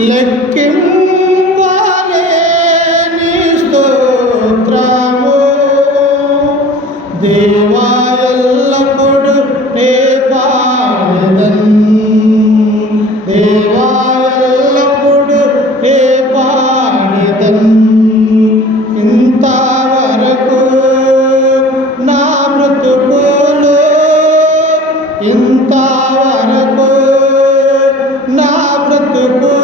ലക്കും സ്തോത്രമോ? ദേവായെല്ലപ്പോഴും പാരതൻ ദേവായെല്ലപ്പോഴും പാരതൻ ఇంతవరకు నా మృతుకులు ఇంతవరకు నా మృతుకులు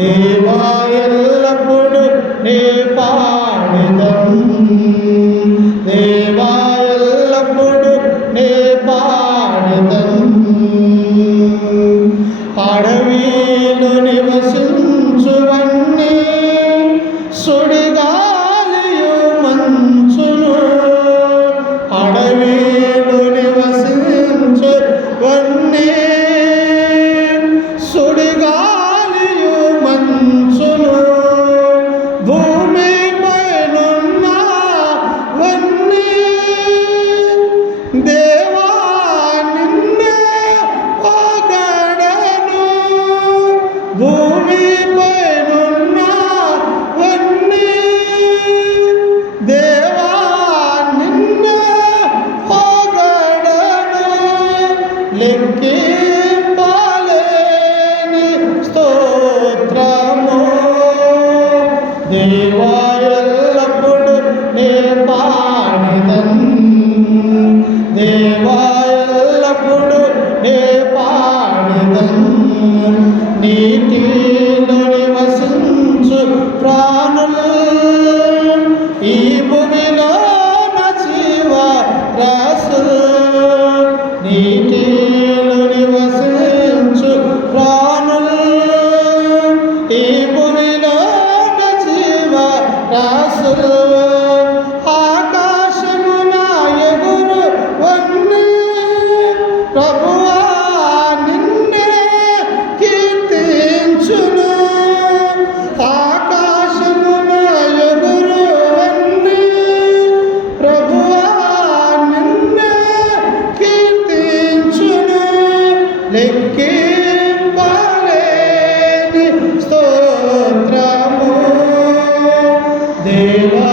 దేవా ఎల్లప్పుడు నే పాడిదం దేవా ఎల్లప్పుడు నే పాడిదం అడవిలోని భూమి పైనున్న వన్నీ దేవా నిన్న పొగడను లెక్కి పాలేని స్తోత్రము. దేవా ఎల్లప్పుడు నే పాడిదం దేవా ఎల్లప్పుడు నే పాడిదం 你的 లెక్కింపలేని స్తోత్రము దేవా